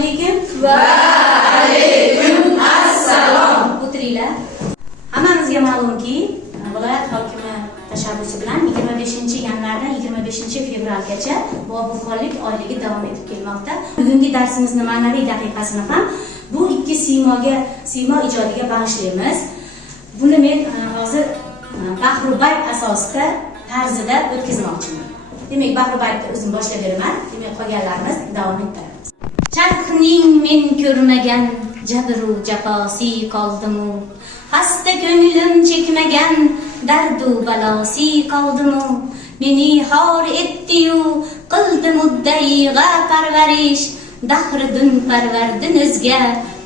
alaykum. Va alaykum assalom. O'tiringlar. Hammamizga ma'lumki, viloyat hokimi tashabbusi bilan 25-yanvardan 25-fevralgacha Bobxonlik oyligi davom etib kelmoqda. Bugungi darsimizni ma'naviy daqiqasini ham bu ikki siymo ijodiga bag'ishlaymiz. Buni men hozir Bahrubayt asosida tarzida o'tkazmoqchiman. Demak, Bahrubaytni o'zim boshlab beraman. Demak, qolganlarimiz davom ettiramiz. Charxning men ko'rmagan jabru jafosi qoldimu, xasta ko'nglim chekmagan dardu balosi qoldimu, meni xor etdi-yu qildi muddaiga parvarish, dahridun parvardin o'zga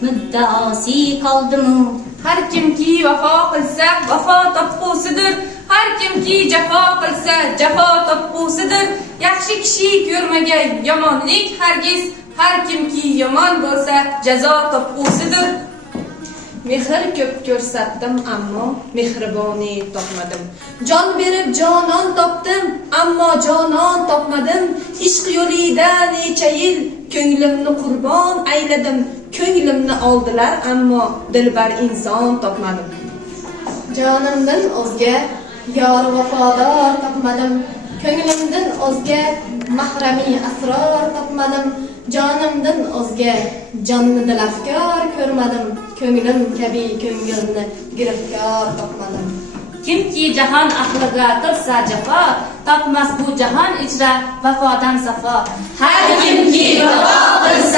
muddaosi qoldimu. Har kimki vafo qilsa vafo topqusidir, har kimki jafo qilsa jafo topqusidir. Yaxshi kishi ko'rmagan yomonlik hargiz, har kimki yomon bo'lsa jazo topqusidir. Mehr ko'p ko'rsatdim, ammo mehriboni topmadim. Jon berib jonon topdim, ammo jonon topmadim. Ishq yo'lida necha yil ko'nglimni qurbon ayladim. Ko'nglimni oldilar, ammo dilbar inson topmadim. Jonimdan o'zga yor vafodor topmadim. Ko'nglimdan o'zga mahramiy asror topmadim. Jonimdan o'zga jonni dilafkor ko'rmadim. Ko'nglim kabi ko'ngilni girifkor topmadim. Kimki jahon ahliga qilsa jafo, topmas bu jahon ichra vafodan safo. Har kimki vafo qilsa